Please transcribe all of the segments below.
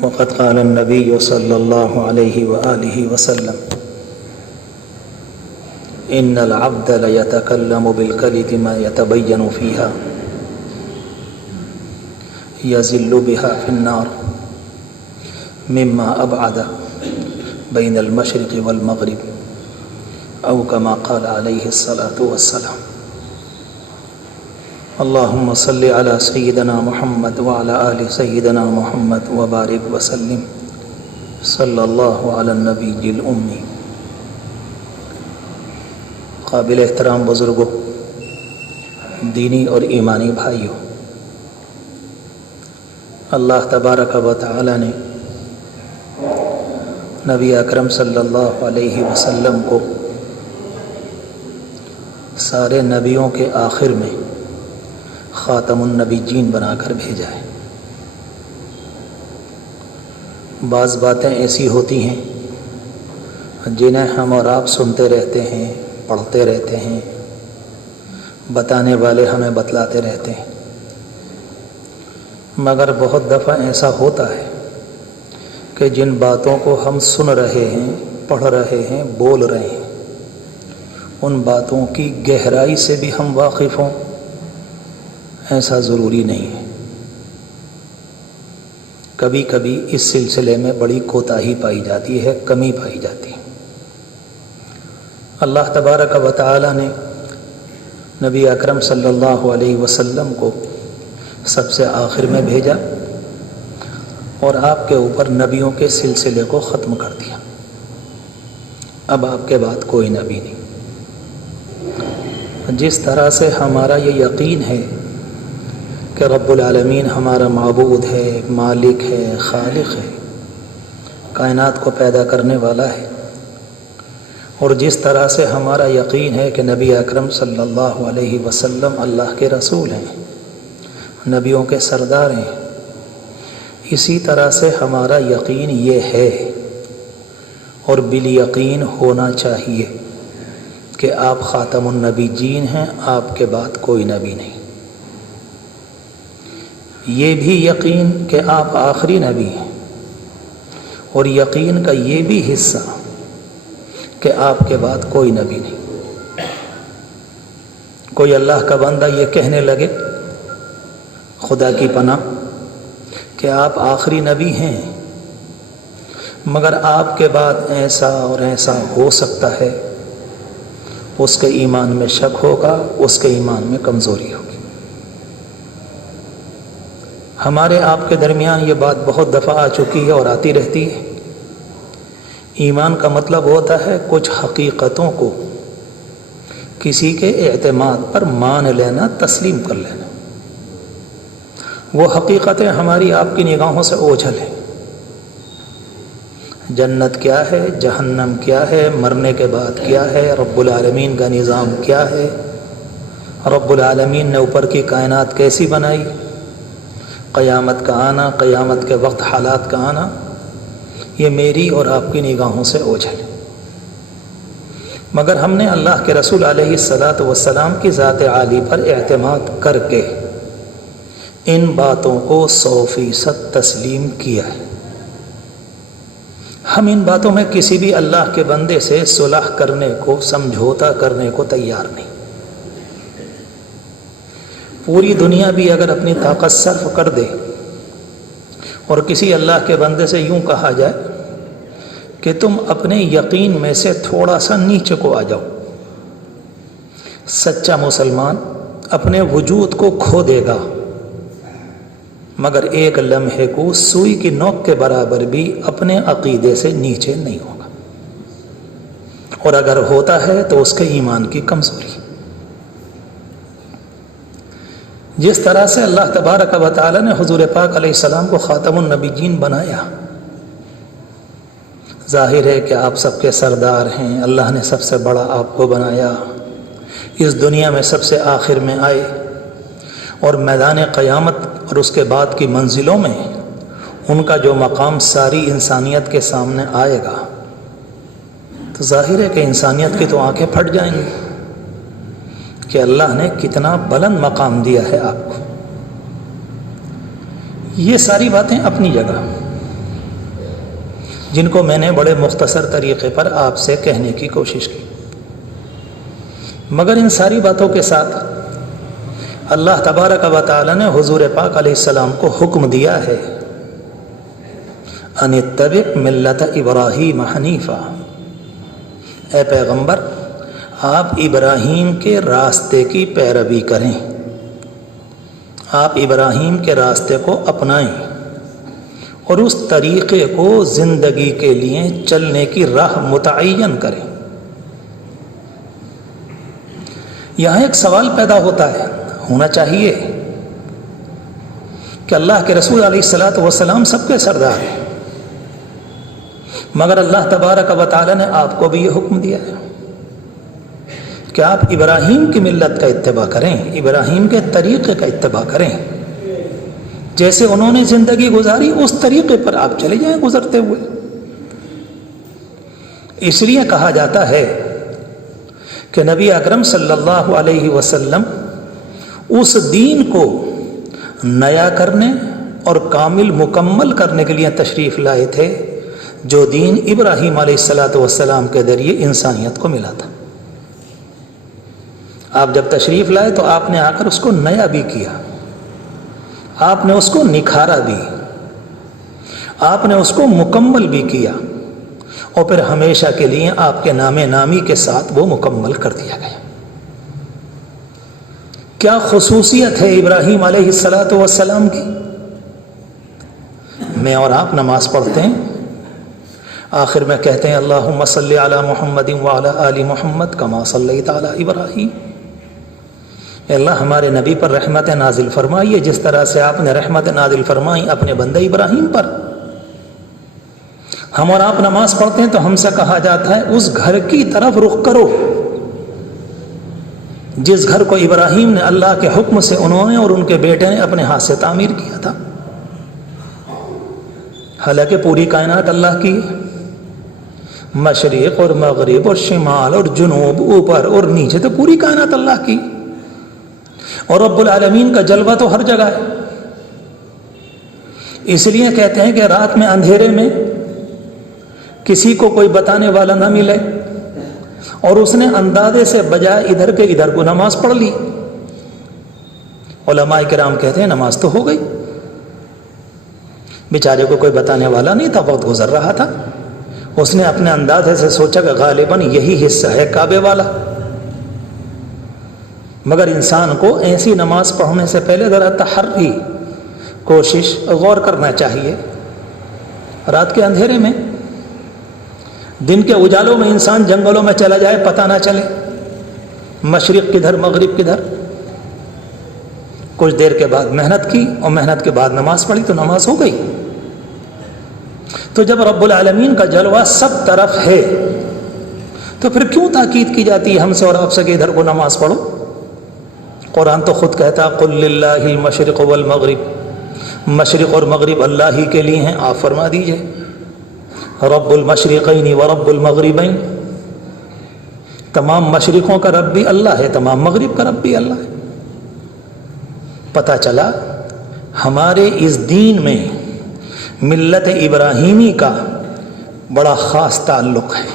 وقد قال النبي صلى الله عليه وآله وسلم إن العبد ليتكلم بالكلمة ما يتبين فيها يزل بها في النار مما أبعد بين المشرق والمغرب أو كما قال عليه الصلاة والسلام. اللهم صل على سيدنا محمد وعلى آل سيدنا محمد وبارك وسلم صلی اللہ علی النبی الأمی. قابل احترام بزرگوں، دینی اور ایمانی بھائیوں، اللہ تبارک و تعالی نے نبی اکرم صلی اللہ علیہ وسلم کو سارے نبیوں کے آخر میں خاتم النبیین بنا کر بھیجا ہے. بعض باتیں ایسی ہوتی ہیں جنہیں ہم اور آپ سنتے رہتے ہیں، پڑھتے رہتے ہیں، بتانے والے ہمیں بتلاتے رہتے ہیں، مگر بہت دفعہ ایسا ہوتا ہے کہ جن باتوں کو ہم سن رہے ہیں، پڑھ رہے ہیں، بول رہے ہیں، ان باتوں کی گہرائی سے بھی ہم واقف ہوں، ایسا ضروری نہیں ہے. کبھی کبھی اس سلسلے میں بڑی کوتاہی پائی جاتی ہے، کمی پائی جاتی ہے. اللہ تبارک و تعالی نے نبی اکرم صلی اللہ علیہ وسلم کو سب سے آخر میں بھیجا اور آپ کے اوپر نبیوں کے سلسلے کو ختم کر دیا. اب آپ کے بعد کوئی نبی نہیں. جس طرح سے ہمارا یہ یقین ہے کہ رب العالمین ہمارا معبود ہے، مالک ہے، خالق ہے، کائنات کو پیدا کرنے والا ہے، اور جس طرح سے ہمارا یقین ہے کہ نبی اکرم صلی اللہ علیہ وسلم اللہ کے رسول ہیں، نبیوں کے سردار ہیں، اسی طرح سے ہمارا یقین یہ ہے اور بالیقین ہونا چاہیے کہ آپ خاتم النبیین ہیں، آپ کے بعد کوئی نبی نہیں. یہ بھی یقین کہ آپ آخری نبی ہیں، اور یقین کا یہ بھی حصہ کہ آپ کے بعد کوئی نبی نہیں. کوئی اللہ کا بندہ یہ کہنے لگے خدا کی پناہ کہ آپ آخری نبی ہیں، مگر آپ کے بعد ایسا اور ایسا ہو سکتا ہے، اس کے ایمان میں شک ہوگا، اس کے ایمان میں کمزوری ہوگی. ہمارے آپ کے درمیان یہ بات بہت دفعہ آ چکی ہے اور آتی رہتی ہے. ایمان کا مطلب ہوتا ہے کچھ حقیقتوں کو کسی کے اعتماد پر مان لینا، تسلیم کر لینا. وہ حقیقتیں ہماری آپ کی نگاہوں سے اوجھل ہیں. جنت کیا ہے، جہنم کیا ہے، مرنے کے بعد کیا ہے، رب العالمین کا نظام کیا ہے، رب العالمین نے اوپر کی کائنات کیسی بنائی، قیامت کا آنا، قیامت کے وقت حالات کا آنا، یہ میری اور آپ کی نگاہوں سے اوجھل ہے. مگر ہم نے اللہ کے رسول علیہ الصلاۃ والسلام کی ذات عالی پر اعتماد کر کے ان باتوں کو 100% تسلیم کیا ہے. ہم ان باتوں میں کسی بھی اللہ کے بندے سے صلح کرنے کو، سمجھوتا کرنے کو تیار نہیں. پوری دنیا بھی اگر اپنی طاقت صرف کر دے اور کسی اللہ کے بندے سے یوں کہا جائے کہ تم اپنے یقین میں سے تھوڑا سا نیچے کو آ جاؤ، سچا مسلمان اپنے وجود کو کھو دے گا، مگر ایک لمحے کو سوئی کی نوک کے برابر بھی اپنے عقیدے سے نیچے نہیں ہوگا، اور اگر ہوتا ہے تو اس کے ایمان کی کمزوری. جس طرح سے اللہ تبارک و تعالی نے حضور پاک علیہ السلام کو خاتم النبیین بنایا، ظاہر ہے کہ آپ سب کے سردار ہیں، اللہ نے سب سے بڑا آپ کو بنایا، اس دنیا میں سب سے آخر میں آئے، اور میدان قیامت اور اس کے بعد کی منزلوں میں ان کا جو مقام ساری انسانیت کے سامنے آئے گا، تو ظاہر ہے کہ انسانیت کی تو آنکھیں پھٹ جائیں گی کہ اللہ نے کتنا بلند مقام دیا ہے آپ کو. یہ ساری باتیں اپنی جگہ، جن کو میں نے بڑے مختصر طریقے پر آپ سے کہنے کی کوشش کی، مگر ان ساری باتوں کے ساتھ اللہ تبارک و تعالی نے حضور پاک علیہ السلام کو حکم دیا ہے ان اتبع ملت ابراہیم حنیفا، اے پیغمبر آپ ابراہیم کے راستے کی پیروی کریں، آپ ابراہیم کے راستے کو اپنائیں اور اس طریقے کو زندگی کے لیے چلنے کی راہ متعین کریں۔ یہاں ایک سوال پیدا ہوتا ہے، ہونا چاہیے کہ اللہ کے رسول علیہ الصلاۃ والسلام سب کے سردار ہیں، مگر اللہ تبارک و تعالی نے آپ کو بھی یہ حکم دیا ہے کہ آپ ابراہیم کی ملت کا اتباع کریں، ابراہیم کے طریقے کا اتباع کریں، جیسے انہوں نے زندگی گزاری اس طریقے پر آپ چلے جائیں گزرتے ہوئے۔ اس لیے کہا جاتا ہے کہ نبی اکرم صلی اللہ علیہ وسلم اس دین کو نیا کرنے اور کامل مکمل کرنے کے لیے تشریف لائے تھے جو دین ابراہیم علیہ الصلاۃ والسلام کے ذریعے انسانیت کو ملا تھا۔ آپ جب تشریف لائے تو آپ نے آ کر اس کو نیا بھی کیا، آپ نے اس کو نکھارا بھی، آپ نے اس کو مکمل بھی کیا، اور پھر ہمیشہ کے لیے آپ کے نام نامی کے ساتھ وہ مکمل کر دیا گیا۔ کیا خصوصیت ہے ابراہیم علیہ الصلاۃ والسلام کی؟ میں اور آپ نماز پڑھتے ہیں، آخر میں کہتے ہیں اللہم صلی علی محمد وعلی آل محمد کما صلیت علی ابراہیم، اے اللہ ہمارے نبی پر رحمت نازل فرمائیے جس طرح سے آپ نے رحمت نازل فرمائی اپنے بندہ ابراہیم پر۔ ہم اور آپ نماز پڑھتے ہیں تو ہم سے کہا جاتا ہے اس گھر کی طرف رخ کرو جس گھر کو ابراہیم نے اللہ کے حکم سے انہوں نے اور ان کے بیٹے نے اپنے ہاتھ سے تعمیر کیا تھا۔ حالانکہ پوری کائنات اللہ کی ہے، مشرق اور مغرب اور شمال اور جنوب، اوپر اور نیچے، تو پوری کائنات اللہ کی، اور رب العالمین کا جلوہ تو ہر جگہ ہے۔ اس لیے کہتے ہیں کہ رات میں اندھیرے میں کسی کو کوئی بتانے والا نہ ملے اور اس نے اندازے سے بجائے ادھر کے ادھر کو نماز پڑھ لی، علماء کرام کہتے ہیں نماز تو ہو گئی، بیچارے کو کوئی بتانے والا نہیں تھا، وقت گزر رہا تھا، اس نے اپنے اندازے سے سوچا کہ غالباً یہی حصہ ہے کعبے والا۔ مگر انسان کو ایسی نماز پڑھنے سے پہلے ذرا تحری، کوشش، غور کرنا چاہیے۔ رات کے اندھیرے میں، دن کے اجالوں میں انسان جنگلوں میں چلا جائے پتہ نہ چلے مشرق کدھر مغرب کدھر۔ کچھ دیر کے بعد محنت کی اور محنت کے بعد نماز پڑھی تو نماز ہو گئی۔ تو جب رب العالمین کا جلوہ سب طرف ہے تو پھر کیوں تاکید کی جاتی ہے ہم سے اور آپ سے کہ ادھر کو نماز پڑھو؟ قرآن تو خود کہتا قل للہ المشرق والمغرب، مشرق اور مغرب اللہ ہی کے لیے ہیں، آپ فرما دیجئے رب المشرقین ورب المغربین، تمام مشرقوں کا رب بھی اللہ ہے، تمام مغرب کا رب بھی اللہ ہے۔ پتہ چلا ہمارے اس دین میں ملت ابراہیمی کا بڑا خاص تعلق ہے،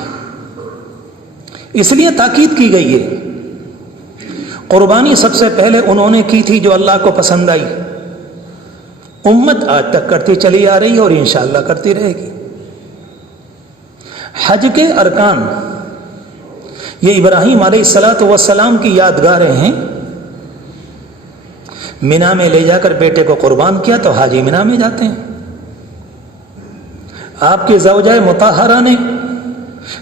اس لیے تاکید کی گئی ہے۔ قربانی سب سے پہلے انہوں نے کی تھی جو اللہ کو پسند آئی، امت آج تک کرتی چلی آ رہی ہے اور انشاءاللہ کرتی رہے گی۔ حج کے ارکان یہ ابراہیم علیہ الصلاۃ والسلام کی یادگاریں ہیں۔ مینا میں لے جا کر بیٹے کو قربان کیا تو حاجی مینا میں جاتے ہیں۔ آپ کی زوجہ مطہرہ نے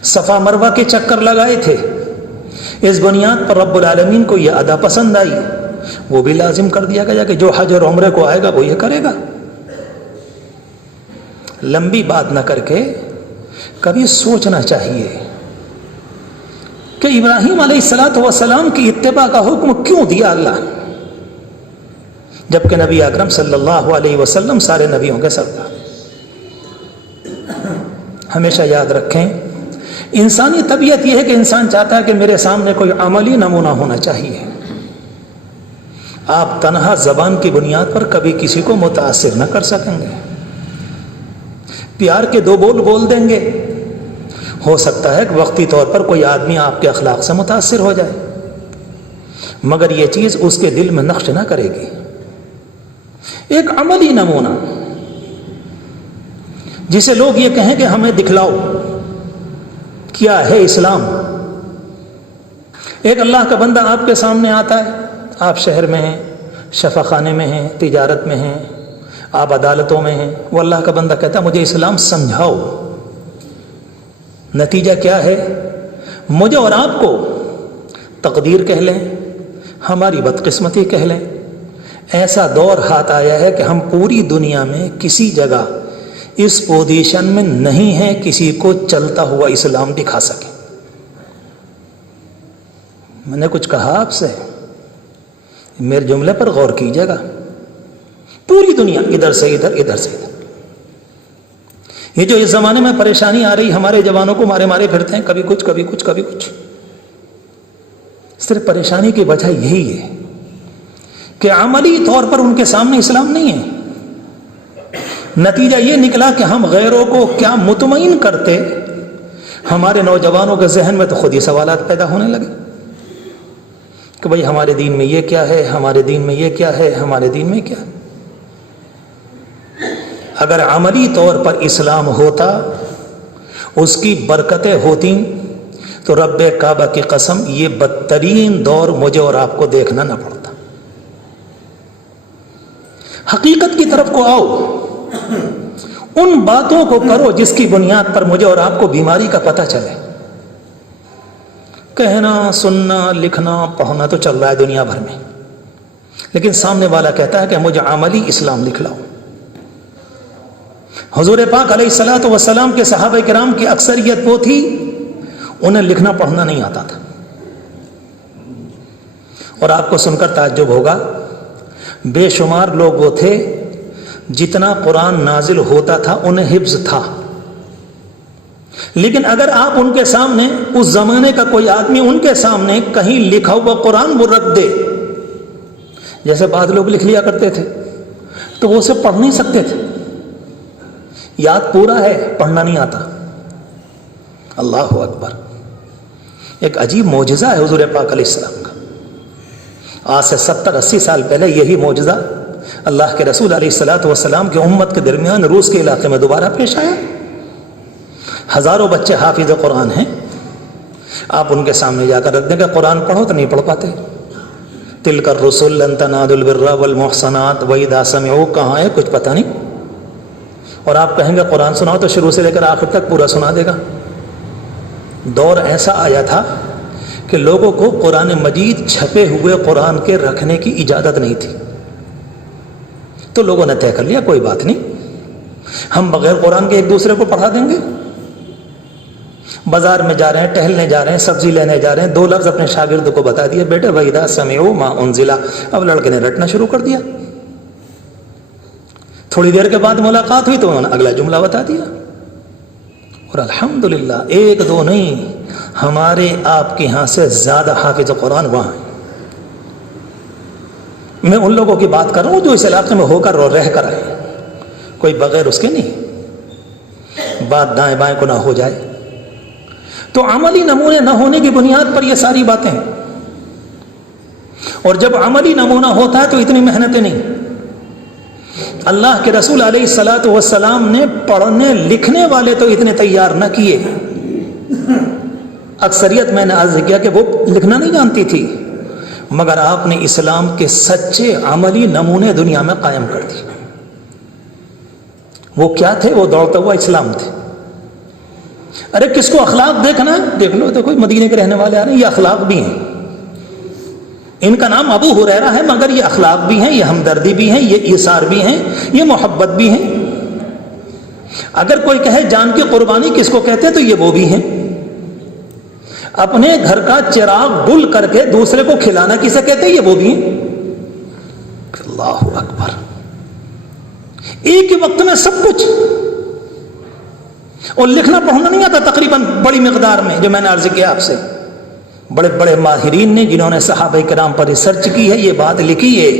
صفا مروہ کے چکر لگائے تھے، اس بنیاد پر رب العالمین کو یہ ادا پسند آئی، وہ بھی لازم کر دیا گیا کہ جو حج اور عمرے کو آئے گا وہ یہ کرے گا۔ لمبی بات نہ کر کے کبھی سوچنا چاہیے کہ ابراہیم علیہ الصلاۃ والسلام کی اتباع کا حکم کیوں دیا اللہ، جبکہ نبی اکرم صلی اللہ علیہ وسلم سارے نبیوں کے سردار۔ ہمیشہ یاد رکھیں انسانی طبیعت یہ ہے کہ انسان چاہتا ہے کہ میرے سامنے کوئی عملی نمونہ ہونا چاہیے۔ آپ تنہا زبان کی بنیاد پر کبھی کسی کو متاثر نہ کر سکیں گے، پیار کے دو بول بول دیں گے، ہو سکتا ہے کہ وقتی طور پر کوئی آدمی آپ کے اخلاق سے متاثر ہو جائے، مگر یہ چیز اس کے دل میں نقش نہ کرے گی۔ ایک عملی نمونہ جسے لوگ یہ کہیں کہ ہمیں دکھلاؤ کیا ہے اسلام۔ ایک اللہ کا بندہ آپ کے سامنے آتا ہے، آپ شہر میں ہیں، شفا خانے میں ہیں، تجارت میں ہیں، آپ عدالتوں میں ہیں، وہ اللہ کا بندہ کہتا ہے مجھے اسلام سمجھاؤ۔ نتیجہ کیا ہے؟ مجھے اور آپ کو تقدیر کہہ لیں، ہماری بدقسمتی کہہ لیں، ایسا دور ہاتھ آیا ہے کہ ہم پوری دنیا میں کسی جگہ اس پوزیشن میں نہیں ہیں کسی کو چلتا ہوا اسلام دکھا سکے۔ میں نے کچھ کہا آپ سے؟ میرے جملے پر غور کیجیے گا۔ پوری دنیا ادھر سے ادھر، ادھر سے ادھر۔ یہ جو اس زمانے میں پریشانی آ رہی، ہمارے جوانوں کو مارے مارے پھرتے ہیں، کبھی کچھ کبھی کچھ کبھی کچھ۔ صرف پریشانی کی وجہ یہی ہے کہ عملی طور پر ان کے سامنے اسلام نہیں ہے۔ نتیجہ یہ نکلا کہ ہم غیروں کو کیا مطمئن کرتے، ہمارے نوجوانوں کے ذہن میں تو خود ہی سوالات پیدا ہونے لگے کہ بھئی ہمارے دین میں یہ کیا ہے، ہمارے دین میں یہ کیا ہے، ہمارے دین میں کیا ہے۔ اگر عملی طور پر اسلام ہوتا، اس کی برکتیں ہوتی، تو رب کعبہ کی قسم یہ بدترین دور مجھے اور آپ کو دیکھنا نہ پڑتا۔ حقیقت کی طرف کو آؤ، ان باتوں کو کرو جس کی بنیاد پر مجھے اور آپ کو بیماری کا پتہ چلے۔ کہنا، سننا، لکھنا، پڑھنا تو چل رہا ہے دنیا بھر میں، لیکن سامنے والا کہتا ہے کہ مجھے عملی اسلام دکھلاؤ۔ حضور پاک علیہ الصلوۃ والسلام کے صحابہ کرام کی اکثریت وہ تھی انہیں لکھنا پڑھنا نہیں آتا تھا، اور آپ کو سن کر تعجب ہوگا، بے شمار لوگ وہ تھے جتنا قرآن نازل ہوتا تھا انہیں حفظ تھا، لیکن اگر آپ ان کے سامنے، اس زمانے کا کوئی آدمی ان کے سامنے کہیں لکھا ہوا قرآن وہ رکھ دے، جیسے بعض لوگ لکھ لیا کرتے تھے، تو وہ اسے پڑھ نہیں سکتے تھے۔ یاد پورا ہے، پڑھنا نہیں آتا۔ اللہ اکبر! ایک عجیب معجزہ ہے حضور پاک علیہ السلام کا۔ آج سے 70-80 سال پہلے یہی معجزہ اللہ کے رسول علیہ الصلوۃ والسلام کی امت کے درمیان روس کے علاقے میں دوبارہ پیش آیا۔ ہزاروں بچے حافظ قرآن ہیں، آپ ان کے سامنے جا کر رکھ دیں کہ قرآن پڑھو تو نہیں پڑھ پاتے۔ تلک الرسل لن تنالوا البر والمحصنات وإذا سمعوا، کہاں ہے کچھ پتہ نہیں، اور آپ کہیں گے قرآن سناؤ تو شروع سے لے کر آخر تک پورا سنا دے گا۔ دور ایسا آیا تھا کہ لوگوں کو قرآن مجید چھپے ہوئے قرآن کے رکھنے کی اجازت نہیں تھی، تو لوگوں نے طے کر لیا کوئی بات نہیں، ہم بغیر قرآن کے ایک دوسرے کو پڑھا دیں گے۔ بازار میں جا رہے ہیں، ٹہلنے جا رہے ہیں، سبزی لینے جا رہے ہیں، 2 لفظ اپنے شاگرد کو بتا دیے، بیٹے وَإِذَا سَمِعُوا مَا أُنزِلَ۔ اب لڑکے نے رٹنا شروع کر دیا۔ تھوڑی دیر کے بعد ملاقات ہوئی تو انہوں نے اگلا جملہ بتا دیا، اور الحمدللہ 1-2 نہیں، ہمارے آپ کے ہاں سے زیادہ حافظ قرآن وہاں ہیں۔ میں ان لوگوں کی بات کر رہا ہوں جو اس علاقے میں ہو کر اور رہ کر آئے، کوئی بغیر اس کے نہیں۔ بات دائیں بائیں کو نہ ہو جائے، تو عملی نمونے نہ ہونے کی بنیاد پر یہ ساری باتیں ہیں، اور جب عملی نمونہ ہوتا ہے تو اتنی محنتیں نہیں۔ اللہ کے رسول علیہ الصلوۃ والسلام نے پڑھنے لکھنے والے تو اتنے تیار نہ کیے، اکثریت میں نے عرض کیا کہ وہ لکھنا نہیں جانتی تھی، مگر آپ نے اسلام کے سچے عملی نمونے دنیا میں قائم کر دیے۔ وہ کیا تھے؟ وہ دوڑتا ہوا اسلام تھے۔ ارے کس کو اخلاق دیکھنا ہے دیکھ لو، تو کوئی مدینے کے رہنے والے آ رہے ہیں، یہ اخلاق بھی ہیں، ان کا نام ابو ہریرہ ہے، مگر یہ اخلاق بھی ہیں، یہ ہمدردی بھی ہیں، یہ ایثار بھی ہیں، یہ محبت بھی ہیں۔ اگر کوئی کہے جان کی قربانی کس کو کہتے ہیں تو یہ وہ بھی ہیں۔ اپنے گھر کا چراغ گل کر کے دوسرے کو کھلانا کسے کہتے ہیں؟ یہ وہ بھی ہیں۔ اللہ اکبر! ایک ہی وقت میں سب کچھ، اور لکھنا پڑھنا نہیں آتا تقریباً بڑی مقدار میں، جو میں نے عرض کیا آپ سے۔ بڑے بڑے ماہرین نے جنہوں نے صحابہ کرام پر ریسرچ کی ہے یہ بات لکھی ہے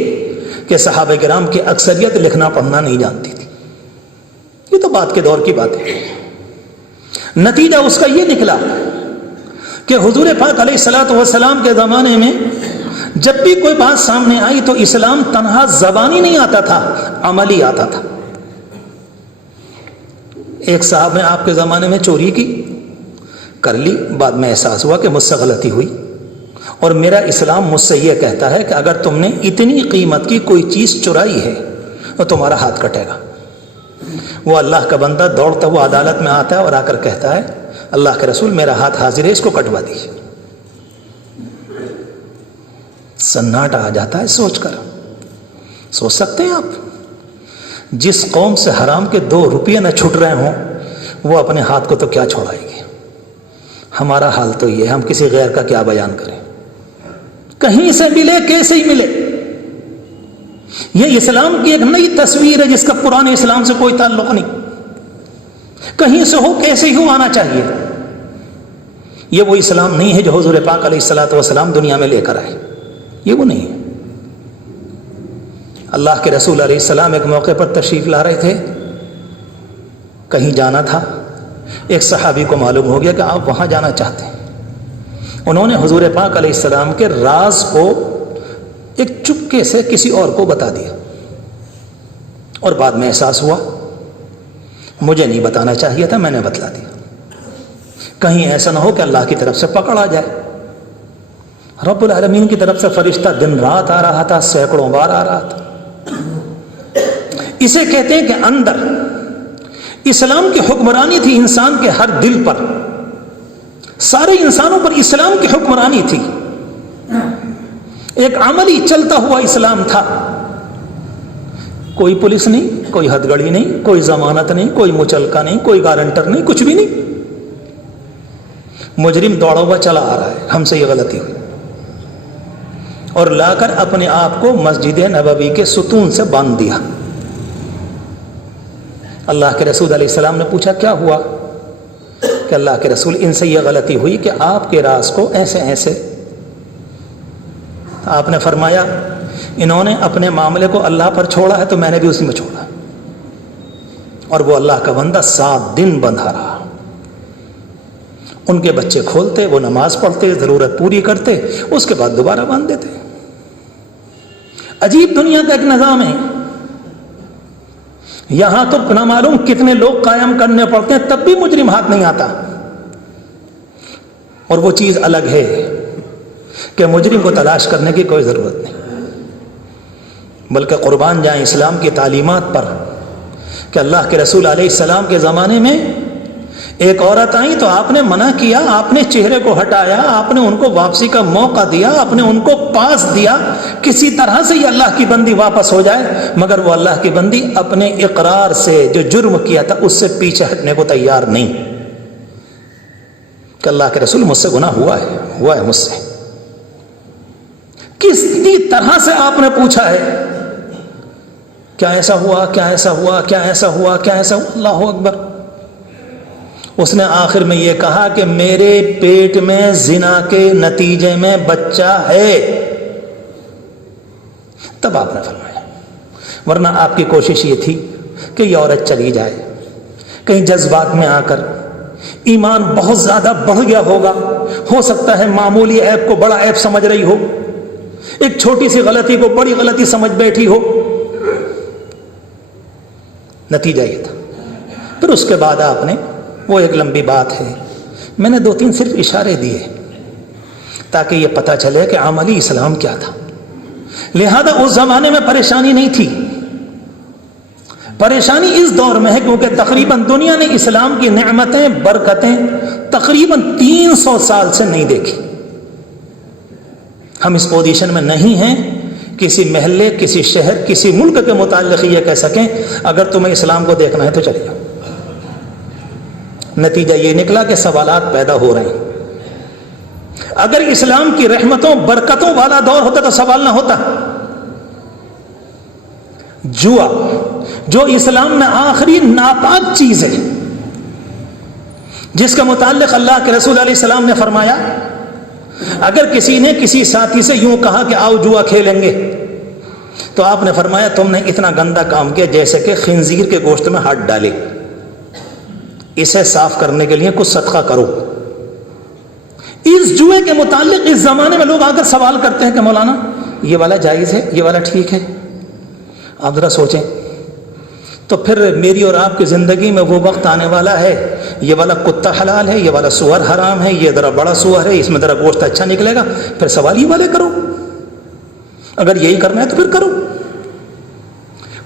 کہ صحابہ کرام کی اکثریت لکھنا پڑھنا نہیں جانتی تھی، یہ تو بات کے دور کی بات ہے۔ نتیجہ اس کا یہ نکلا کہ حضور پاک علیہ الصلوۃ والسلام کے زمانے میں جب بھی کوئی بات سامنے آئی تو اسلام تنہا زبانی نہیں آتا تھا، عملی آتا تھا۔ ایک صاحب نے آپ کے زمانے میں چوری کی، کر لی، بعد میں احساس ہوا کہ مجھ سے غلطی ہوئی، اور میرا اسلام مجھ سے یہ کہتا ہے کہ اگر تم نے اتنی قیمت کی کوئی چیز چرائی ہے تو تمہارا ہاتھ کٹے گا۔ وہ اللہ کا بندہ دوڑتا ہوا عدالت میں آتا ہے اور آ کر کہتا ہے اللہ کے رسول میرا ہاتھ حاضر ہے، اس کو کٹوا دیجیے۔ سناٹا آ جاتا ہے سوچ کر۔ سوچ سکتے ہیں آپ جس قوم سے حرام کے 2 روپیے نہ چھٹ رہے ہوں وہ اپنے ہاتھ کو تو کیا چھوڑائے گی؟ ہمارا حال تو یہ ہے، ہم کسی غیر کا کیا بیان کریں؟ کہیں سے ملے کیسے ہی ملے۔ یہ اسلام کی ایک نئی تصویر ہے جس کا پرانے اسلام سے کوئی تعلق نہیں، کہیں سے ہو کیسے ہی ہو آنا چاہیے۔ یہ وہ اسلام نہیں ہے جو حضور پاک علیہ الصلوۃ والسلام دنیا میں لے کر آئے، یہ وہ نہیں ہے۔ اللہ کے رسول علیہ السلام ایک موقع پر تشریف لا رہے تھے، کہیں جانا تھا، ایک صحابی کو معلوم ہو گیا کہ آپ وہاں جانا چاہتے ہیں۔ انہوں نے حضور پاک علیہ السلام کے راز کو ایک چپکے سے کسی اور کو بتا دیا، اور بعد میں احساس ہوا مجھے نہیں بتانا چاہیے تھا، میں نے بتلا دیا، کہیں ایسا نہ ہو کہ اللہ کی طرف سے پکڑ آ جائے۔ رب العالمین کی طرف سے فرشتہ دن رات آ رہا تھا، سینکڑوں بار آ رہا تھا۔ اسے کہتے ہیں کہ اندر اسلام کی حکمرانی تھی انسان کے ہر دل پر، سارے انسانوں پر اسلام کی حکمرانی تھی، ایک عملی چلتا ہوا اسلام تھا۔ کوئی پولیس نہیں، کوئی ہتھ گڑی نہیں، کوئی ضمانت نہیں، کوئی مچلکا نہیں، کوئی گارنٹر نہیں، کچھ بھی نہیں۔ مجرم دوڑا ہوا چلا آ رہا ہے، ہم سے یہ غلطی ہوئی، اور لا کر اپنے آپ کو مسجد نبوی کے ستون سے باندھ دیا۔ اللہ کے رسول علیہ السلام نے پوچھا کیا ہوا؟ کہ اللہ کے رسول ان سے یہ غلطی ہوئی کہ آپ کے راز کو ایسے ایسے۔ آپ نے فرمایا انہوں نے اپنے معاملے کو اللہ پر چھوڑا ہے تو میں نے بھی اسی میں چھوڑا، اور وہ اللہ کا بندہ 7 دن بندھا رہا۔ ان کے بچے کھولتے، وہ نماز پڑھتے، ضرورت پوری کرتے، اس کے بعد دوبارہ باندھ دیتے۔ عجیب دنیا کا ایک نظام ہے، یہاں تو نہ معلوم کتنے لوگ قائم کرنے پڑتے ہیں تب بھی مجرم ہاتھ نہیں آتا۔ اور وہ چیز الگ ہے کہ مجرم کو تلاش کرنے کی کوئی ضرورت نہیں، بلکہ قربان جائیں اسلام کی تعلیمات پر کہ اللہ کے رسول علیہ السلام کے زمانے میں ایک عورت آئی تو آپ نے منع کیا، آپ نے چہرے کو ہٹایا، آپ نے ان کو واپسی کا موقع دیا، آپ نے ان کو پاس دیا، کسی طرح سے یہ اللہ کی بندی واپس ہو جائے، مگر وہ اللہ کی بندی اپنے اقرار سے جو جرم کیا تھا اس سے پیچھے ہٹنے کو تیار نہیں کہ اللہ کے رسول مجھ سے گناہ ہوا ہے مجھ سے۔ کس طرح سے آپ نے پوچھا ہے کیا ایسا ہوا، کیا ایسا ہوا، کیا ایسا ہوا، کیا ایسا ہوا؟ اللہ اکبر۔ اس نے آخر میں یہ کہا کہ میرے پیٹ میں زنا کے نتیجے میں بچہ ہے، تب آپ نے فرمایا، ورنہ آپ کی کوشش یہ تھی کہ یہ عورت چلی جائے، کہیں جذبات میں آ کر ایمان بہت زیادہ بڑھ گیا ہوگا، ہو سکتا ہے معمولی عیب کو بڑا عیب سمجھ رہی ہو، ایک چھوٹی سی غلطی کو بڑی غلطی سمجھ بیٹھی ہو۔ نتیجہ یہ تھا۔ پھر اس کے بعد آپ نے، وہ ایک لمبی بات ہے، میں نے 2-3 صرف اشارے دیے تاکہ یہ پتہ چلے کہ عملی اسلام کیا تھا۔ لہذا اس زمانے میں پریشانی نہیں تھی، پریشانی اس دور میں ہے کیونکہ تقریباً دنیا نے اسلام کی نعمتیں، برکتیں تقریباً 300 سال سے نہیں دیکھی۔ ہم اس پوزیشن میں نہیں ہیں کسی محلے، کسی شہر، کسی ملک کے متعلق یہ کہہ سکیں اگر تمہیں اسلام کو دیکھنا ہے تو چلے جاؤ۔ نتیجہ یہ نکلا کہ سوالات پیدا ہو رہے ہیں۔ اگر اسلام کی رحمتوں برکتوں والا دور ہوتا تو سوال نہ ہوتا۔ جوا جو اسلام میں آخری ناپاک چیز ہے، جس کے متعلق اللہ کے رسول علیہ السلام نے فرمایا اگر کسی نے کسی ساتھی سے یوں کہا کہ آؤ جوا کھیلیں گے تو آپ نے فرمایا تم نے اتنا گندا کام کیا جیسے کہ خنزیر کے گوشت میں ہاتھ ڈالے۔ اسے صاف کرنے کے لیے کچھ صدقہ کرو. اس جوئے کے متعلق اس زمانے میں لوگ آ کر سوال کرتے ہیں کہ مولانا یہ والا جائز ہے, یہ والا ٹھیک ہے. آپ ذرا سوچیں تو پھر میری اور آپ کی زندگی میں وہ وقت آنے والا ہے, یہ والا کتا حلال ہے, یہ والا سور حرام ہے, یہ ذرا بڑا سور ہے, اس میں ذرا گوشت اچھا نکلے گا, پھر سوال ہی والے کرو. اگر یہی کرنا ہے تو پھر کرو.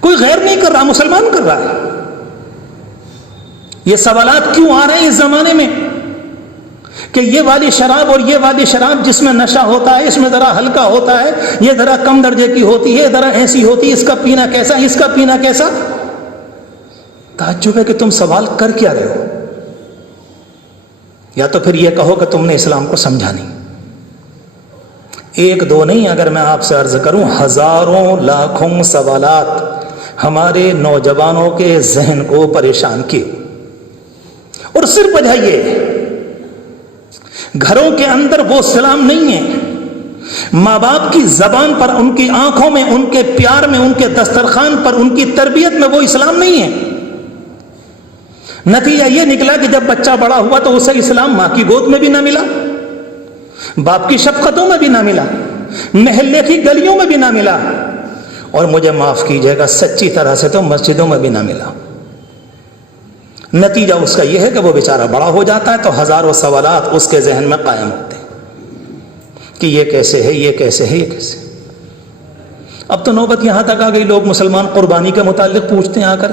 کوئی غیر نہیں کر رہا, مسلمان کر رہا ہے. یہ سوالات کیوں آ رہے ہیں اس زمانے میں کہ یہ والی شراب اور یہ والی شراب جس میں نشہ ہوتا ہے, اس میں ذرا ہلکا ہوتا ہے, یہ ذرا کم درجے کی ہوتی ہے, ذرا ایسی ہوتی ہے, اس کا پینا کیسا, اس کا پینا کیسا. تعجب ہے کہ تم سوال کر کیا رہے ہو. یا تو پھر یہ کہو کہ تم نے اسلام کو سمجھا نہیں. ایک دو نہیں, اگر میں آپ سے عرض کروں ہزاروں لاکھوں سوالات ہمارے نوجوانوں کے ذہن کو پریشان کیے. اور صرف وجہ یہ گھروں کے اندر وہ اسلام نہیں ہے. ماں باپ کی زبان پر, ان کی آنکھوں میں, ان کے پیار میں, ان کے دسترخوان پر, ان کی تربیت میں وہ اسلام نہیں ہے. نتیجہ یہ نکلا کہ جب بچہ بڑا ہوا تو اسے اسلام ماں کی گود میں بھی نہ ملا, باپ کی شفقتوں میں بھی نہ ملا, محلے کی گلیوں میں بھی نہ ملا, اور مجھے معاف کیجیے گا سچی طرح سے تو مسجدوں میں بھی نہ ملا. نتیجہ اس کا یہ ہے کہ وہ بیچارہ بڑا ہو جاتا ہے تو ہزاروں سوالات اس کے ذہن میں قائم ہوتے ہیں کہ یہ کیسے ہے, یہ کیسے ہے, یہ کیسے. اب تو نوبت یہاں تک آ گئی, لوگ مسلمان قربانی کے متعلق پوچھتے ہیں آ کر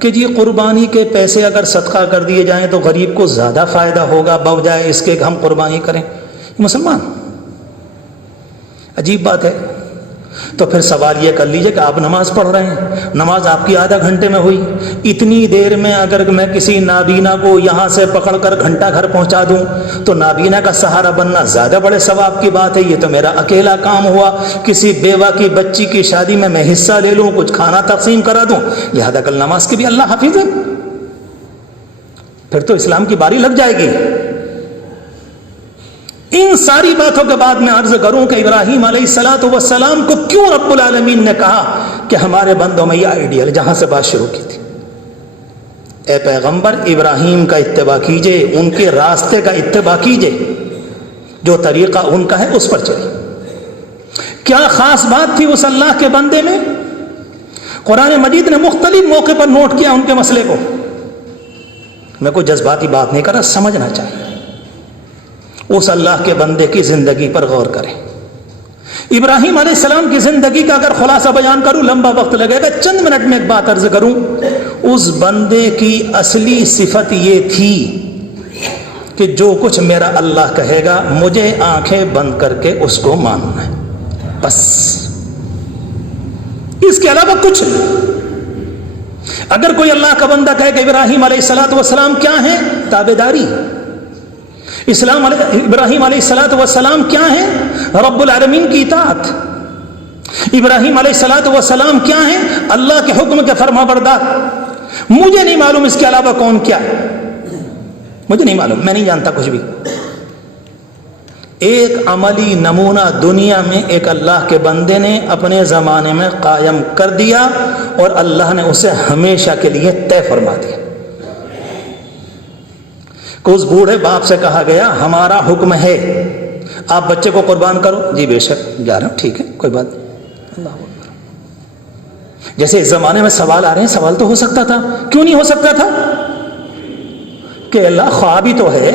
کہ جی قربانی کے پیسے اگر صدقہ کر دیے جائیں تو غریب کو زیادہ فائدہ ہوگا بجائے اس کے کہ ہم قربانی کریں. مسلمان, عجیب بات ہے. تو پھر سوال یہ کر لیجئے کہ آپ نماز پڑھ رہے ہیں, نماز آپ کی آدھا گھنٹے میں ہوئی, اتنی دیر میں اگر میں کسی نابینا کو یہاں سے پکڑ کر گھنٹہ گھر پہنچا دوں تو نابینا کا سہارا بننا زیادہ بڑے ثواب کی بات ہے. یہ تو میرا اکیلا کام ہوا. کسی بیوہ کی بچی کی شادی میں حصہ لے لوں, کچھ کھانا تقسیم کرا دوں, لہذا کل نماز کی بھی اللہ حافظ ہے. پھر تو اسلام کی باری لگ جائے گی. ان ساری باتوں کے بعد میں عرض کروں کہ ابراہیم علیہ السلام کو کیوں رب العالمین نے کہا کہ ہمارے بندوں میں یہ آئیڈیل, جہاں سے بات شروع کی تھی, اے پیغمبر ابراہیم کا اتباع کیجئے, ان کے راستے کا اتباع کیجئے, جو طریقہ ان کا ہے اس پر چلے. کیا خاص بات تھی اس اللہ کے بندے میں؟ قرآن مجید نے مختلف موقع پر نوٹ کیا ان کے مسئلے کو. میں کوئی جذباتی بات نہیں کر رہا, سمجھنا چاہیے. اس اللہ کے بندے کی زندگی پر غور کریں. ابراہیم علیہ السلام کی زندگی کا اگر خلاصہ بیان کروں لمبا وقت لگے گا, چند منٹ میں ایک بات عرض کروں. اس بندے کی اصلی صفت یہ تھی کہ جو کچھ میرا اللہ کہے گا مجھے آنکھیں بند کر کے اس کو ماننا ہے, بس, اس کے علاوہ کچھ نہیں. اگر کوئی اللہ کا بندہ کہے کہ ابراہیم علیہ السلام کیا ہیں, تابعداری. ابراہیم علیہ السلام کیا ہیں, رب العالمین کی اطاعت. ابراہیم علیہ السلام کیا ہیں, اللہ کے حکم کے فرما بردار. مجھے نہیں معلوم اس کے علاوہ کون کیا ہے, مجھے نہیں معلوم, میں نہیں جانتا کچھ بھی. ایک عملی نمونہ دنیا میں ایک اللہ کے بندے نے اپنے زمانے میں قائم کر دیا اور اللہ نے اسے ہمیشہ کے لیے طے فرما دیا. کہ اس بوڑھے باپ سے کہا گیا ہمارا حکم ہے آپ بچے کو قربان کرو. جی بے شک جا رہا ہوں, ٹھیک ہے, کوئی بات نہیں. اللہ اکبر. جیسے اس زمانے میں سوال آ رہے ہیں, سوال تو ہو سکتا تھا, کیوں نہیں ہو سکتا تھا کہ اللہ خواب ہی تو ہے,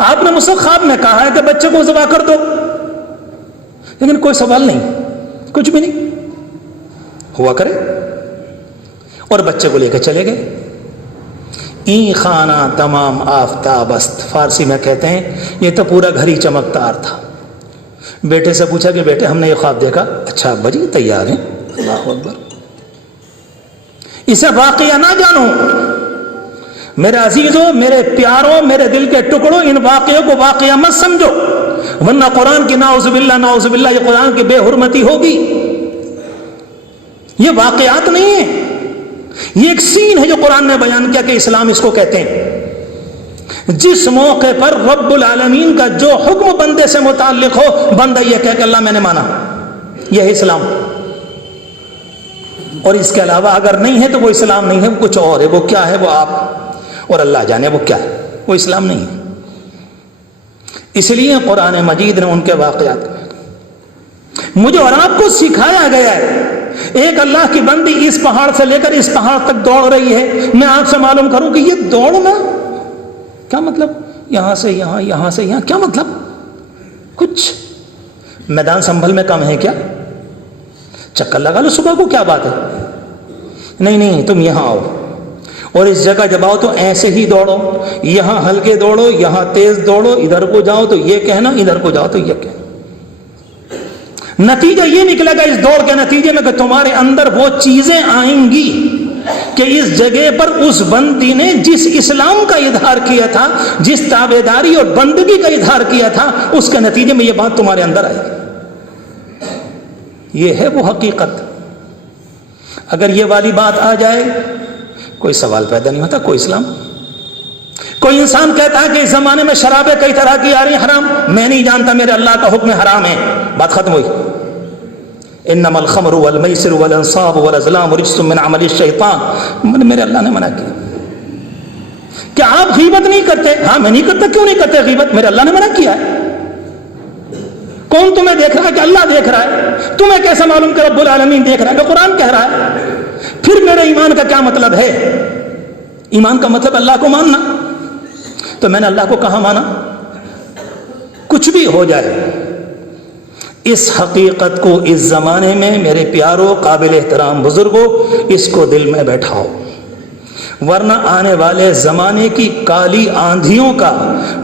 آپ نے مجھ سے خواب میں کہا ہے کہ بچے کو ذبح کر دو, لیکن کوئی سوال نہیں, کچھ بھی نہیں ہوا کرے, اور بچے کو لے کے چلے گئے. این خانہ تمام آفتاب است, فارسی میں کہتے ہیں یہ تو پورا گھر ہی چمکدار تھا. بیٹے سے پوچھا کہ بیٹے ہم نے یہ خواب دیکھا, اچھا ابا جی تیار ہیں. اللہ اکبر. اسے واقعہ نہ جانو میرے عزیزوں, میرے پیاروں, میرے دل کے ٹکڑوں, ان واقعوں کو واقعہ مت سمجھو, ورنہ قرآن کی نعوذ باللہ یہ قرآن کی بے حرمتی ہوگی. یہ واقعات نہیں ہیں, یہ ایک سین ہے جو قرآن نے بیان کیا کہ اسلام اس کو کہتے ہیں. جس موقع پر رب العالمین کا جو حکم بندے سے متعلق ہو, بندہ یہ کہے کہ اللہ میں نے مانا, یہ ہے اسلام. اور اس کے علاوہ اگر نہیں ہے تو وہ اسلام نہیں ہے, وہ کچھ اور ہے. وہ کیا ہے, وہ آپ اور اللہ جانے وہ کیا ہے، وہ اسلام نہیں ہے۔ اس لیے قرآن مجید نے ان کے واقعات مجھے اور آپ کو سکھایا گیا ہے۔ ایک اللہ کی بندی اس پہاڑ سے لے کر اس پہاڑ تک دوڑ رہی ہے، میں آپ سے معلوم کروں کہ یہ دوڑنا کیا مطلب، یہاں سے یہاں، یہاں سے یہاں، کیا مطلب؟ کچھ میدان سنبھل میں کم ہے کیا؟ چکر لگا لو صبح کو، کیا بات ہے؟ نہیں، تم یہاں آؤ اور اس جگہ جب آؤ تو ایسے ہی دوڑو، یہاں ہلکے دوڑو، یہاں تیز دوڑو، ادھر کو جاؤ تو یہ کہنا، ادھر کو جاؤ تو یہ کہنا۔ نتیجہ یہ نکلے گا اس دوڑ کے نتیجے میں کہ تمہارے اندر وہ چیزیں آئیں گی کہ اس جگہ پر اس بندی نے جس اسلام کا اظہار کیا تھا، جس تابعداری اور بندگی کا اظہار کیا تھا، اس کے نتیجے میں یہ بات تمہارے اندر آئے گی۔ یہ ہے وہ حقیقت۔ اگر یہ والی بات آ جائے کوئی سوال پیدا نہیں ہوتا، کوئی اسلام۔ کوئی انسان کہتا ہے کہ اس زمانے میں شرابیں کئی طرح کی آ رہی ہیں حرام، میں نہیں جانتا، میرے اللہ کا حکم حرام ہے، بات ختم ہوئی۔ انما الخمر والمیسر والانصاب والازلام رجس من عمل الشیطان، میرے اللہ نے منع کیا۔ کیا آپ غیبت نہیں کرتے؟ ہاں میں نہیں کرتا۔ کیوں نہیں کرتے غیبت؟ میرے اللہ نے منع کیا ہے۔ کون تمہیں دیکھ رہا ہے کہ اللہ دیکھ رہا ہے؟ تمہیں کیسے معلوم کہ رب العالمین دیکھ رہا ہے کہ قرآن کہہ رہا ہے؟ پھر میرے ایمان کا کیا مطلب ہے؟ ایمان کا مطلب اللہ کو ماننا۔ تو میں نے اللہ کو کہاں مانا؟ کچھ بھی ہو جائے، اس حقیقت کو اس زمانے میں میرے پیاروں، قابل احترام بزرگوں، اس کو دل میں بیٹھاؤ، ورنہ آنے والے زمانے کی کالی آندھیوں کا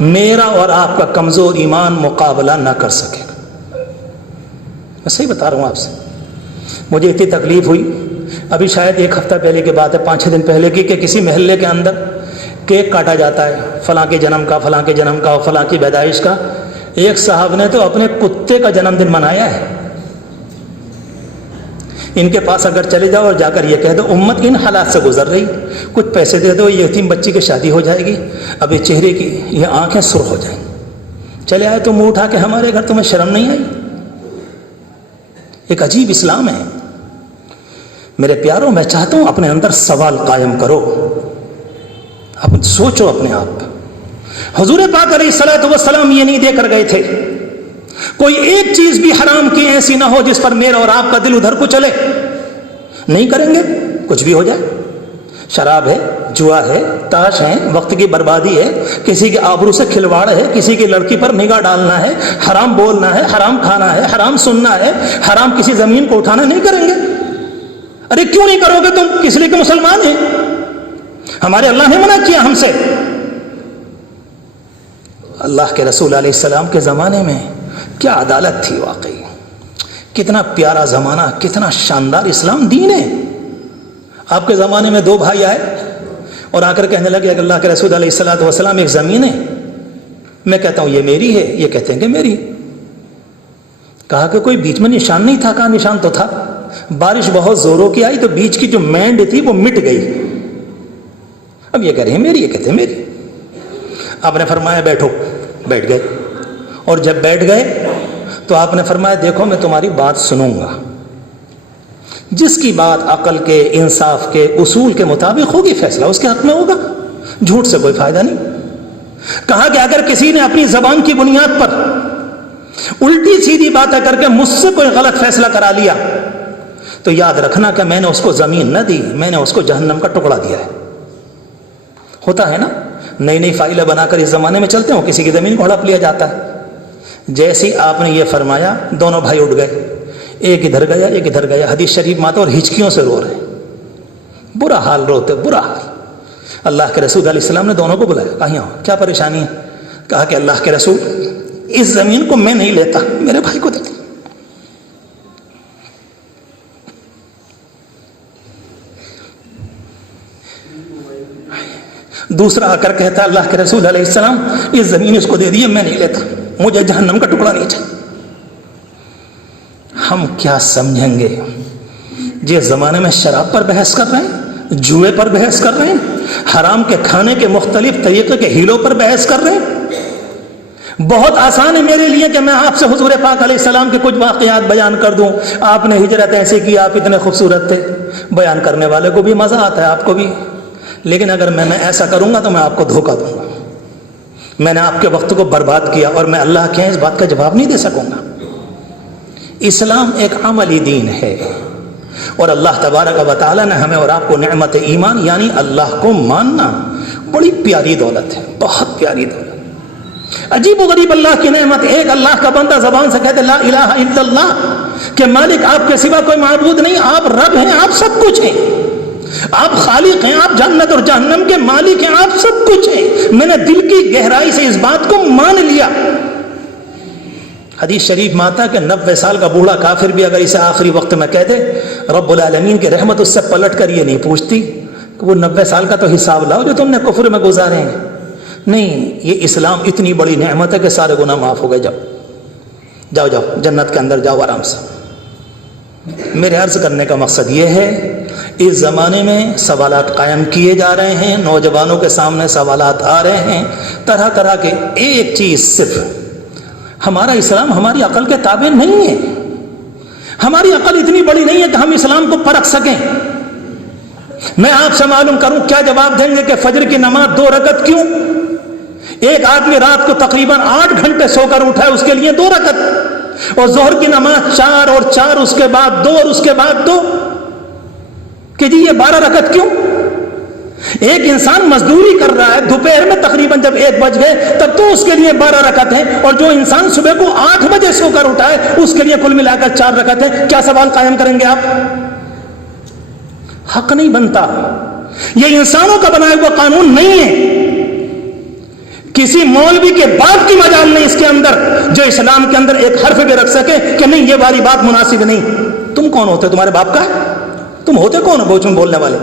میرا اور آپ کا کمزور ایمان مقابلہ نہ کر سکے گا۔ میں صحیح بتا رہا ہوں آپ سے۔ مجھے اتنی تکلیف ہوئی، ابھی شاید ایک ہفتہ پہلے کی بات ہے، 5-6 دن پہلے کی، کہ کسی محلے کے اندر کیک کاٹا جاتا ہے، فلاں کے جنم کا، فلاں کے جنم کا، فلاں کی پیدائش کا۔ ایک صاحب نے تو اپنے کتے کا جنم دن منایا ہے۔ ان کے پاس اگر چلے جاؤ اور جا کر یہ کہہ دو امت ان حالات سے گزر رہی، کچھ پیسے دے دو، یہ یتیم بچی کی شادی ہو جائے گی، اب یہ چہرے کی یہ آنکھیں سرخ ہو جائیں گی، چلے آئے تو منہ اٹھا کے ہمارے گھر، تمہیں شرم نہیں آئی؟ ایک عجیب اسلام ہے میرے پیاروں۔ میں چاہتا ہوں اپنے اندر سوال قائم کرو، اب سوچو اپنے آپ۔ حضور پاک علیہ الصلوۃ والسلام یہ نہیں دے کر گئے تھے کوئی ایک چیز بھی حرام کی ایسی نہ ہو جس پر میرا اور آپ کا دل ادھر کو چلے، نہیں کریں گے، کچھ بھی ہو جائے۔ شراب ہے، جوا ہے، تاش ہے، وقت کی بربادی ہے، کسی کے آبرو سے کھلواڑ ہے، کسی کی لڑکی پر نگاہ ڈالنا ہے، حرام بولنا ہے، حرام کھانا ہے، حرام سننا ہے، حرام کسی زمین کو اٹھانا، نہیں کریں گے۔ ارے کیوں نہیں کرو گے تم؟ اس لیے کہ مسلمان ہیں، ہمارے اللہ نے منع کیا ہم سے۔ اللہ کے رسول علیہ السلام کے زمانے میں کیا عدالت تھی واقعی، کتنا پیارا زمانہ، کتنا شاندار اسلام دین ہے۔ آپ کے زمانے میں 2 بھائی آئے اور آ کر کہنے لگے کہ اللہ کے رسول علیہ السلام ایک زمین ہے، میں کہتا ہوں یہ میری ہے، یہ کہتے ہیں کہ میری۔ کہا کہ کوئی بیچ میں نشان نہیں تھا؟ کہا نشان تو تھا، بارش بہت زوروں کی آئی تو بیچ کی جو مینڈ تھی وہ مٹ گئی، اب یہ کہہ رہے ہیں میری، یہ کہتے ہیں میری۔ آپ نے فرمایا بیٹھو، بیٹھ گئے، اور جب بیٹھ گئے تو آپ نے فرمایا دیکھو میں تمہاری بات سنوں گا، جس کی بات عقل کے، انصاف کے، اصول کے مطابق ہوگی فیصلہ اس کے حق میں ہوگا، جھوٹ سے کوئی فائدہ نہیں۔ کہا کہ اگر کسی نے اپنی زبان کی بنیاد پر الٹی سیدھی باتیں کر کے مجھ سے کوئی غلط فیصلہ کرا لیا تو یاد رکھنا کہ میں نے اس کو زمین نہ دی، میں نے اس کو جہنم کا ٹکڑا دیا ہے۔ ہوتا ہے نا، نئی نئی فائلیں بنا کر اس زمانے میں چلتے ہوں، کسی کی زمین کو ہڑپ لیا جاتا ہے۔ جیسی آپ نے یہ فرمایا دونوں بھائی اٹھ گئے، ایک ادھر گیا ایک ادھر گیا، حدیث شریف ماتا اور ہچکیوں سے رو رہے ہیں، برا حال روتے، برا حال۔ اللہ کے رسول علیہ السلام نے دونوں کو بلایا، کہا یہاں کیا پریشانی ہے؟ کہا کہ اللہ کے رسول اس زمین کو میں نہیں لیتا، میرے بھائی کو دیتا۔ دوسرا آ کر کہتا اللہ کے رسول علیہ السلام اس زمین اس کو دے دیے، میں نہیں لیتا، مجھے جہنم کا ٹکڑا نہیں چاہیے۔ ہم کیا سمجھیں گے جس زمانے میں شراب پر بحث کر رہے ہیں، جوئے پر بحث کر رہے ہیں، حرام کے کھانے کے مختلف طریقے کے ہیلوں پر بحث کر رہے ہیں۔ بہت آسان ہے میرے لیے کہ میں آپ سے حضور پاک علیہ السلام کے کچھ واقعات بیان کر دوں، آپ نے ہجرت ایسے کی، آپ اتنے خوبصورت تھے، بیان کرنے والے کو بھی مزہ آتا ہے، آپ کو بھی، لیکن اگر میں ایسا کروں گا تو میں آپ کو دھوکہ دوں گا، میں نے آپ کے وقت کو برباد کیا اور میں اللہ کے اس بات کا جواب نہیں دے سکوں گا۔ اسلام ایک عملی دین ہے، اور اللہ تبارک و تعالیٰ نے ہمیں اور آپ کو نعمت ایمان یعنی اللہ کو ماننا بڑی پیاری دولت ہے، بہت پیاری دولت۔ عجیب و غریب اللہ کی نعمت، ایک اللہ کا بندہ زبان سے کہتے لا الہ الا اللہ کہ مالک آپ کے سوا کوئی معبود نہیں، آپ رب ہیں، آپ سب کچھ ہیں، آپ خالق ہیں، آپ جنت اور جہنم کے مالک ہیں، آپ سب کچھ ہیں، میں نے دل کی گہرائی سے اس بات کو مان لیا۔ حدیث شریف میں آتا کہ 90 سال کا بوڑھا کافر بھی اگر اسے آخری وقت میں کہہ دے رب العالمین کی رحمت اس سے پلٹ کر یہ نہیں پوچھتی کہ وہ 90 سال کا تو حساب لاؤ جو تم نے کفر میں گزارے ہیں، نہیں، یہ اسلام اتنی بڑی نعمت ہے کہ سارے گناہ معاف ہو گئے، جاؤ جاؤ جنت کے اندر جاؤ آرام سے۔ میرے عرض کرنے کا مقصد یہ ہے، اس زمانے میں سوالات قائم کیے جا رہے ہیں، نوجوانوں کے سامنے سوالات آ رہے ہیں طرح طرح کے، ایک چیز صرف، ہمارا اسلام ہماری عقل کے تابع نہیں ہے، ہماری عقل اتنی بڑی نہیں ہے کہ ہم اسلام کو پرکھ سکیں۔ میں آپ سے معلوم کروں، کیا جواب دیں گے کہ فجر کی نماز 2 رکعت کیوں؟ ایک آدمی رات کو تقریباً 8 گھنٹے سو کر اٹھا ہے، اس کے لیے 2 رکعت، اور ظہر کی نماز 4 اور 4 اس کے بعد 2 اور اس کے بعد 2، کہ جی یہ 12 رکعت کیوں؟ ایک انسان مزدوری کر رہا ہے، دوپہر میں تقریباً جب 1 بج گئے تب تو اس کے لیے 12 رکعت ہیں، اور جو انسان صبح کو 8 بجے سو کر اٹھا ہے اس کے لیے کل ملا کر 4 رکعت ہیں۔ کیا سوال قائم کریں گے آپ؟ حق نہیں بنتا، یہ انسانوں کا بنایا ہوا قانون نہیں ہے، کسی مولوی کے باپ کی مجال نہیں اس کے اندر جو اسلام کے اندر ایک حرف بھی رکھ سکے کہ نہیں یہ والی بات مناسب نہیں۔ تم کون ہوتے؟ تمہارے باپ کا ہے؟ تم ہوتے کون ہو بوچھ میں بولنے والے؟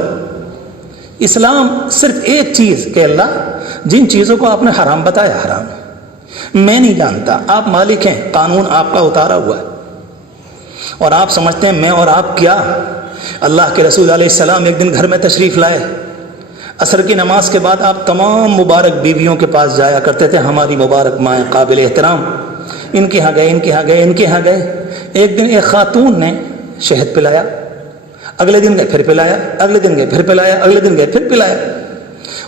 اسلام صرف ایک چیز کہ اللہ جن چیزوں کو آپ نے حرام بتایا حرام ہے، میں نہیں جانتا، آپ مالک ہیں، قانون آپ کا اتارا ہوا ہے، اور آپ سمجھتے ہیں میں اور آپ کیا؟ اللہ کے رسول علیہ السلام ایک دن گھر میں تشریف لائے، عصر کی نماز کے بعد آپ تمام مبارک بیویوں کے پاس جایا کرتے تھے، ہماری مبارک مائیں قابل احترام، ان کے ہاں گئے، ان کے ہاں گئے، ان کے ہاں گئے۔ ایک دن ایک خاتون نے شہد پلایا، اگلے دن گئے پھر پلایا، اگلے دن گئے پھر پلایا، اگلے دن گئے پھر پلایا۔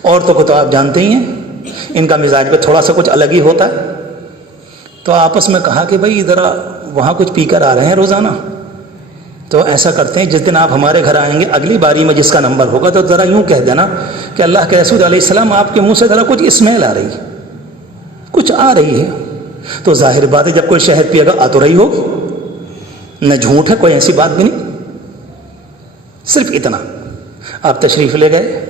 عورتوں کو تو آپ جانتے ہی ہیں، ان کا مزاج پہ تھوڑا سا کچھ الگ ہی ہوتا ہے، تو آپس میں کہا کہ بھائی ذرا وہاں کچھ پی کر آ رہے ہیں روزانہ، تو ایسا کرتے ہیں جس دن آپ ہمارے گھر آئیں گے اگلی باری میں جس کا نمبر ہوگا تو ذرا یوں کہہ دینا کہ اللہ کے رسول علیہ السلام آپ کے منہ سے ذرا کچھ اسمیل آ رہی ہے، کچھ آ رہی ہے۔ تو ظاہر بات ہے جب کوئی شہد پیے گا آ تو رہی ہوگی، نہ جھوٹ ہے، کوئی ایسی بات بھی نہیں، صرف اتنا۔ آپ تشریف لے گئے،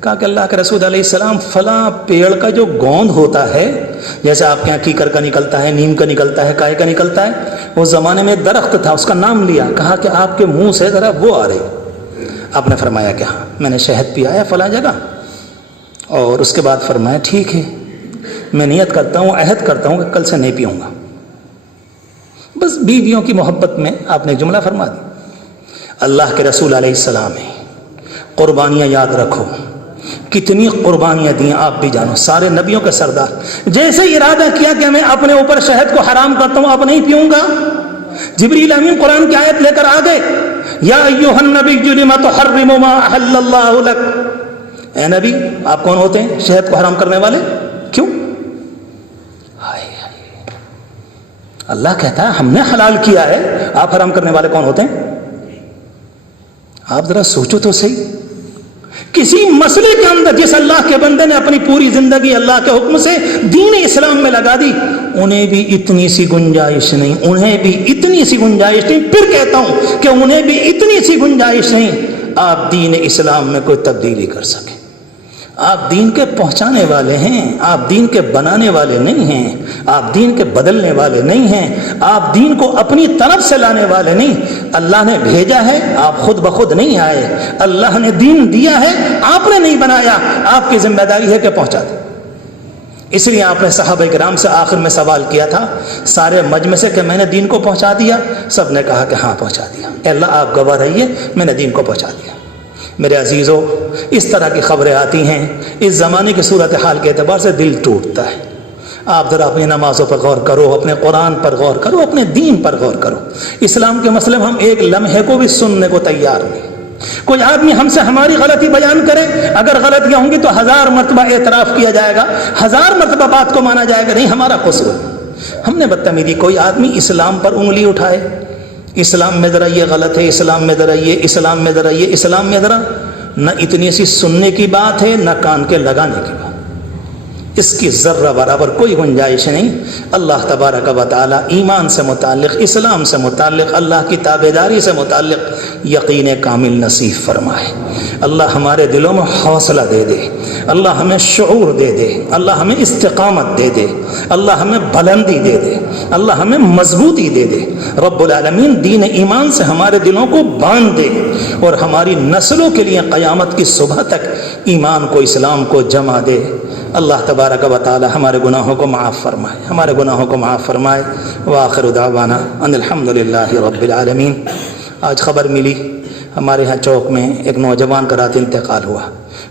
کہا کہ اللہ کے رسول علیہ السلام فلاں پیڑ کا جو گوند ہوتا ہے، جیسے آپ کے یہاں کیکر کا نکلتا ہے، نیم کا نکلتا ہے، کائے کا نکلتا ہے، اس زمانے میں درخت تھا، اس کا نام لیا، کہا کہ آپ کے منہ سے ذرا وہ آ رہی۔ آپ نے فرمایا کہ ہاں میں نے شہد پیا ہے فلاں جگہ، اور اس کے بعد فرمایا ٹھیک ہے میں نیت کرتا ہوں، عہد کرتا ہوں کہ کل سے نہیں پیوں گا۔ بس بیویوں کی محبت میں آپ نے جملہ فرما دی۔ اللہ کے رسول علیہ السلام ہے، قربانیاں یاد رکھو، کتنی قربانیاں دیں آپ بھی جانو، سارے نبیوں کے سردار، جیسے ارادہ کیا کہ میں اپنے اوپر شہد کو حرام کرتا ہوں، اب نہیں پیوں گا، جبریل امین قرآن کی آیت لے کر آ گئے، یا ایھا النبی لم تحرم ما احل اللہ لک، اے نبی آپ کون ہوتے ہیں شہد کو حرام کرنے والے؟ کیوں؟ ہائے ہائے، اللہ کہتا ہے ہم نے حلال کیا ہے، آپ حرام کرنے والے کون ہوتے ہیں؟ آپ ذرا سوچو تو صحیح، کسی مسئلے کے اندر جس اللہ کے بندے نے اپنی پوری زندگی اللہ کے حکم سے دین اسلام میں لگا دی، انہیں بھی اتنی سی گنجائش نہیں، انہیں بھی اتنی سی گنجائش نہیں، پھر کہتا ہوں کہ انہیں بھی اتنی سی گنجائش نہیں آپ دین اسلام میں کوئی تبدیلی کر سکیں۔ آپ دین کے پہنچانے والے ہیں، آپ دین کے بنانے والے نہیں ہیں، آپ دین کے بدلنے والے نہیں ہیں، آپ دین کو اپنی طرف سے لانے والے نہیں، اللہ نے بھیجا ہے، آپ خود بخود نہیں آئے، اللہ نے دین دیا ہے، آپ نے نہیں بنایا، آپ کی ذمہ داری ہے کہ پہنچا دیں۔ اس لیے آپ نے صحابہ کرام سے آخر میں سوال کیا تھا سارے مجمع سے کہ میں نے دین کو پہنچا دیا؟ سب نے کہا کہ ہاں پہنچا دیا، اے اللہ آپ گواہ رہیے میں نے دین کو پہنچا دیا۔ میرے عزیزوں، اس طرح کی خبریں آتی ہیں، اس زمانے کی صورتحال کے اعتبار سے دل ٹوٹتا ہے۔ آپ ذرا اپنی نمازوں پر غور کرو، اپنے قرآن پر غور کرو، اپنے دین پر غور کرو۔ اسلام کے مسئلے میں ہم ایک لمحے کو بھی سننے کو تیار نہیں۔ کوئی آدمی ہم سے ہماری غلطی بیان کرے، اگر غلطیاں ہوں گی تو 1000 مرتبہ اعتراف کیا جائے گا، 1000 مرتبہ بات کو مانا جائے گا، نہیں ہمارا قصور۔ ہم نے بدتمیزی، کوئی آدمی اسلام پر انگلی اٹھائے، اسلام میں ذرا یہ غلط ہے، اسلام میں ذرا یہ، اسلام میں ذرا یہ، اسلام میں ذرا، نہ اتنی سی سننے کی بات ہے، نہ کان کے لگانے کی بات، اس کی ذرہ برابر کوئی گنجائش نہیں۔ اللہ تبارک و تعالی ایمان سے متعلق، اسلام سے متعلق، اللہ کی تابعداری سے متعلق یقین کامل نصیب فرمائے۔ اللہ ہمارے دلوں میں حوصلہ دے دے، اللہ ہمیں شعور دے دے، اللہ ہمیں استقامت دے دے، اللہ ہمیں بلندی دے دے، اللہ ہمیں مضبوطی دے دے۔ رب العالمین دین ایمان سے ہمارے دلوں کو باندھ دے اور ہماری نسلوں کے لیے قیامت کی صبح تک ایمان کو، اسلام کو جمع دے۔ اللہ تبارک و تعالی ہمارے گناہوں کو معاف فرمائے، ہمارے گناہوں کو معاف فرمائے۔ وآخر دعوانا ان الحمدللہ رب العالمین۔ آج خبر ملی ہمارے ہاں چوک میں ایک نوجوان کا رات انتقال ہوا،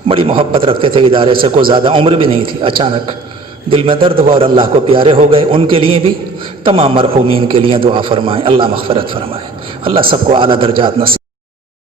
بڑی محبت رکھتے تھے ادارے سے، کوئی زیادہ عمر بھی نہیں تھی، اچانک دل میں درد ہوا اور اللہ کو پیارے ہو گئے۔ ان کے لیے بھی، تمام مرحومین کے لیے دعا فرمائیں، اللہ مغفرت فرمائے، اللہ سب کو اعلیٰ درجات نصیب